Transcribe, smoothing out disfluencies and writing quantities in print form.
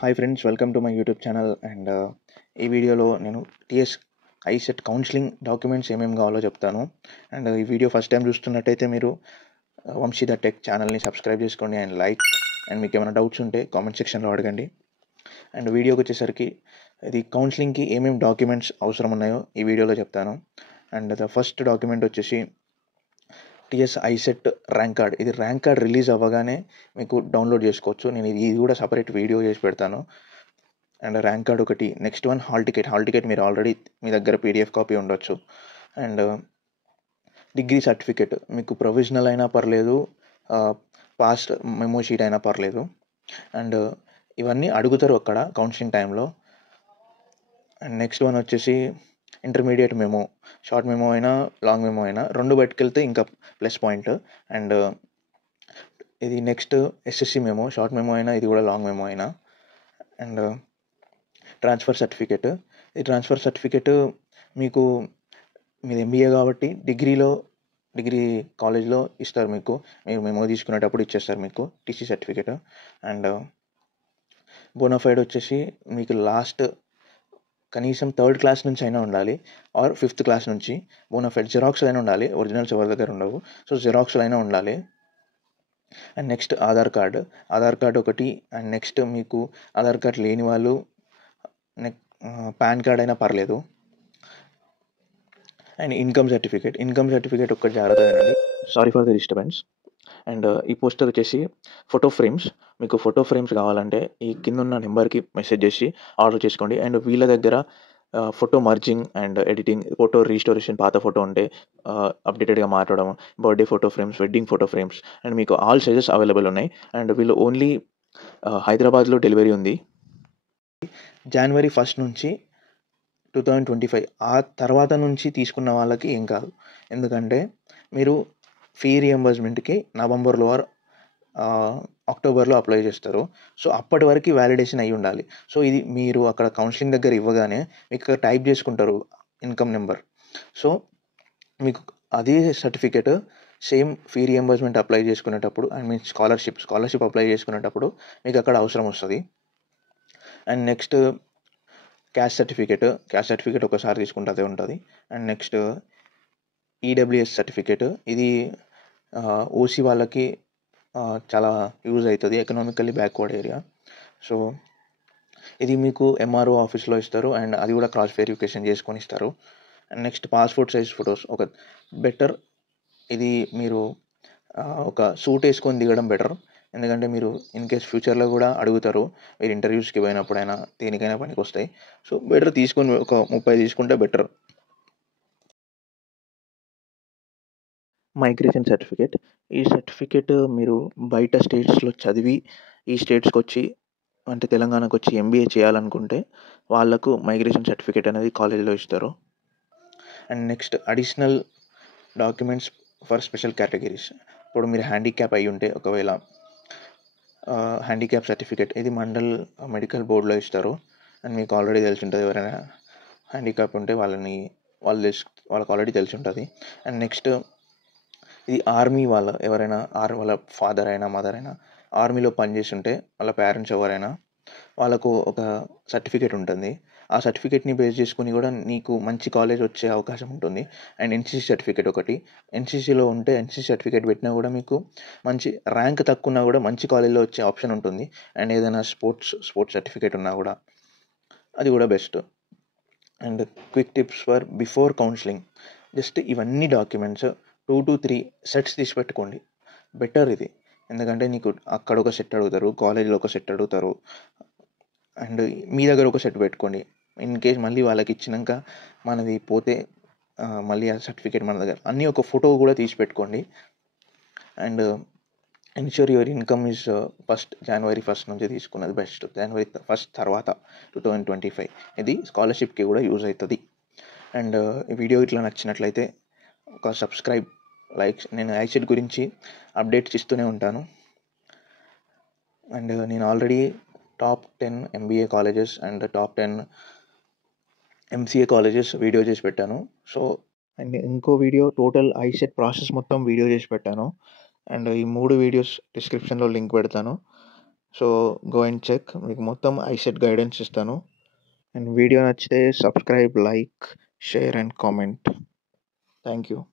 Hi friends, welcome to my YouTube channel. And ఈ వీడియోలో నేను టీఎస్ ఐసెట్ కౌన్సిలింగ్ డాక్యుమెంట్స్ ఏమేమి కావాలో చెప్తాను. అండ్ ఈ వీడియో ఫస్ట్ టైం చూస్తున్నట్టయితే మీరు వంశీ ద టెక్ ఛానల్ని సబ్స్క్రైబ్ చేసుకోండి అండ్ లైక్. అండ్ మీకు ఏమైనా డౌట్స్ ఉంటే కామెంట్ సెక్షన్లో అడగండి. అండ్ వీడియోకి వచ్చేసరికి ఇది కౌన్సిలింగ్కి ఏమేమి డాక్యుమెంట్స్ అవసరం ఉన్నాయో ఈ వీడియోలో చెప్తాను. అండ్ ద ఫస్ట్ డాక్యుమెంట్ వచ్చేసి టీఎస్ ఐసెట్ ర్యాంక్ కార్డ్. ఇది ర్యాంక్ కార్డ్ రిలీజ్ అవ్వగానే మీకు డౌన్లోడ్ చేసుకోవచ్చు. నేను ఇది కూడా సపరేట్ వీడియో చేసి పెడతాను. అండ్ ర్యాంక్ కార్డ్ ఒకటి. నెక్స్ట్ వన్ హాల్ టికెట్ మీరు ఆల్రెడీ మీ దగ్గర పీడిఎఫ్ కాపీ ఉండొచ్చు. అండ్ డిగ్రీ సర్టిఫికేట్ మీకు ప్రొవిజనల్ అయినా పర్లేదు, పాస్ట్ మెమో షీట్ అయినా పర్లేదు. అండ్ ఇవన్నీ అడుగుతారు అక్కడ కౌన్సిలింగ్ టైంలో. అండ్ నెక్స్ట్ వన్ వచ్చేసి ఇంటర్మీడియట్ మెమో, షార్ట్ మెమో అయినా లాంగ్ మెమో అయినా రెండు పట్టుకెళ్తే ఇంకా ప్లస్ పాయింట్. అండ్ ఇది next SSC memo, short memo అయినా ఇది కూడా లాంగ్ మెమో అయినా. And transfer certificate. ఈ ట్రాన్స్ఫర్ సర్టిఫికేట్ మీకు మీది ఎంబీఏ కాబట్టి డిగ్రీ కాలేజ్లో ఇస్తారు మీకు. మీరు మెమో తీసుకునేటప్పుడు ఇచ్చేస్తారు మీకు టీసీ సర్టిఫికేట్. అండ్ బోనాఫైడ్ వచ్చేసి మీకు లాస్ట్ కనీసం 3rd క్లాస్ నుంచి అయినా ఉండాలి ఆర్ 5th క్లాస్ నుంచి. బోనాఫైడ్ జిరాక్స్ అయినా ఉండాలి, ఒరిజినల్స్ ఎవరి దగ్గర ఉండవు. సో జిరాక్స్లు అయినా ఉండాలి. అండ్ నెక్స్ట్ ఆధార్ కార్డ్ ఒకటి. అండ్ నెక్స్ట్ మీకు ఆధార్ కార్డ్ లేని వాళ్ళు పాన్ కార్డ్ అయినా పర్లేదు. అండ్ ఇన్కమ్ సర్టిఫికేట్ ఒక్కటి జాగ్రత్తగా వినండి. Sorry for the disturbance. And ఈ పోస్టర్ వచ్చేసి ఫోటో ఫ్రేమ్స్. మీకు ఫోటో ఫ్రేమ్స్ కావాలంటే ఈ కింద ఉన్న నెంబర్కి మెసేజ్ చేసి ఆర్డర్ చేసుకోండి. అండ్ వీళ్ళ దగ్గర photo merging and editing, photo restoration, పాత ఫోటో ఉంటే అప్డేటెడ్గా మార్చడం, birthday photo frames, wedding photo frames. And మీకు ఆల్ సైజెస్ అవైలబుల్ ఉన్నాయి. అండ్ వీళ్ళు ఓన్లీ హైదరాబాద్లో డెలివరీ ఉంది. January 1st నుంచి 2025 ఆ తర్వాత నుంచి తీసుకున్న వాళ్ళకి ఏం కాదు. ఎందుకంటే మీరు ఫీ రియంబర్స్మెంట్కి నవంబర్లో ఆర్ అక్టోబర్లో అప్లై చేస్తారు. సో అప్పటి వరకు వ్యాలిడేషన్ అయి ఉండాలి. సో ఇది మీరు అక్కడ కౌన్సిలింగ్ దగ్గర ఇవ్వగానే మీకు టైప్ చేసుకుంటారు ఇన్కమ్ నెంబర్. సో మీకు అదే certificate same fee reimbursement apply చేసుకునేటప్పుడు, ఐ మీన్ స్కాలర్షిప్ అప్లై చేసుకునేటప్పుడు మీకు అక్కడ అవసరం వస్తుంది. అండ్ నెక్స్ట్ క్యాస్ట్ సర్టిఫికేట్ ఒకసారి తీసుకుంటే అదే ఉంటుంది. And next EWS certificate. ఇది ఓసీ వాళ్ళకి చాలా యూజ్ అవుతుంది, ఎకనామికల్లీ బ్యాక్వర్డ్ ఏరియా. సో ఇది మీకు ఎంఆర్ఓ ఆఫీస్లో ఇస్తారు. అండ్ అది కూడా క్రాస్ వెరిఫికేషన్ చేసుకొని ఇస్తారు. And next passport size photos ఒక బెటర్. ఇది మీరు ఒక సూట్ వేసుకొని దిగడం బెటర్. ఎందుకంటే మీరు ఇన్ కేస్ ఫ్యూచర్లో కూడా అడుగుతారు, మీరు ఇంటర్వ్యూస్కి పోయినప్పుడైనా దేనికైనా పనికి వస్తాయి. సో బెటర్ తీసుకొని ఒక 30 తీసుకుంటే బెటర్. Migration certificate. ఈ సర్టిఫికేట్ మీరు బయట స్టేట్స్లో చదివి ఈ స్టేట్స్కి వచ్చి, అంటే తెలంగాణకు వచ్చి ఎంబీఏ చేయాలనుకుంటే వాళ్ళకు మైగ్రేషన్ సర్టిఫికేట్ అనేది కాలేజీలో ఇస్తారు. And next additional documents for special categories. ఇప్పుడు మీరు హ్యాండిక్యాప్ అయి ఉంటే ఒకవేళ హ్యాండిక్యాప్ సర్టిఫికేట్ ఇది మండల్ మెడికల్ బోర్డులో ఇస్తారు. అండ్ మీకు ఆల్రెడీ తెలిసి ఉంటుంది, ఎవరైనా హ్యాండిక్యాప్ ఉంటే వాళ్ళకి ఆల్రెడీ తెలిసి ఉంటుంది. అండ్ నెక్స్ట్ ఇది ఆర్మీ ఎవరైనా వాళ్ళ ఫాదర్ అయినా మదర్ అయినా ఆర్మీలో పనిచేసి ఉంటే వాళ్ళ పేరెంట్స్ ఎవరైనా వాళ్ళకు ఒక సర్టిఫికేట్ ఉంటుంది. ఆ సర్టిఫికేట్ని బేస్ చేసుకుని కూడా నీకు మంచి కాలేజ్ వచ్చే అవకాశం ఉంటుంది. అండ్ ఎన్సీసీ సర్టిఫికేట్ ఒకటి. ఎన్సీసీలో ఉంటే ఎన్సీసీ సర్టిఫికేట్ పెట్టినా కూడా మీకు మంచి ర్యాంక్ తక్కువ ఉన్నా కూడా మంచి కాలేజ్లో వచ్చే ఆప్షన్ ఉంటుంది. అండ్ ఏదైనా స్పోర్ట్స్ సర్టిఫికేట్ ఉన్నా కూడా అది కూడా best. And quick tips for before counselling. Just ఇవన్నీ డాక్యుమెంట్స్ 2 to 3 సెట్స్ తీసి పెట్టుకోండి, బెటర్ ఇది. ఎందుకంటే నీకు అక్కడ ఒక సెట్ అడుగుతారు, కాలేజీలో ఒక సెట్ అడుగుతారు. అండ్ మీ దగ్గర ఒక సెట్ పెట్టుకోండి. ఇన్ కేస్ మళ్ళీ వాళ్ళకి ఇచ్చినాక మనది పోతే మళ్ళీ ఆ సర్టిఫికేట్ మన దగ్గర అన్నీ ఒక ఫోటో కూడా తీసి పెట్టుకోండి. And ensure your income is January 1st నుంచి తీసుకున్నది బెస్ట్. January 1st తర్వాత 2025 ఇది స్కాలర్షిప్కి కూడా యూజ్ అవుతుంది. అండ్ ఈ వీడియో ఇట్లా నచ్చినట్లయితే ఒక సబ్స్క్రైబ్, లైక్. నేను ఐసెట్ గురించి అప్డేట్స్ ఇస్తూనే ఉంటాను. అండ్ నేను already top 10 MBA colleges and top 10 MCA colleges video చేసి పెట్టాను. సో అండ్ ఇంకో వీడియో టోటల్ ఐసెట్ ప్రాసెస్ మొత్తం వీడియో చేసి పెట్టాను. అండ్ ఈ 3 వీడియోస్ డిస్క్రిప్షన్లో లింక్ పెడతాను. So go and check. మీకు మొత్తం ఐసెట్ గైడెన్స్ ఇస్తాను. అండ్ వీడియో నచ్చితే subscribe, like, share and comment. Thank you.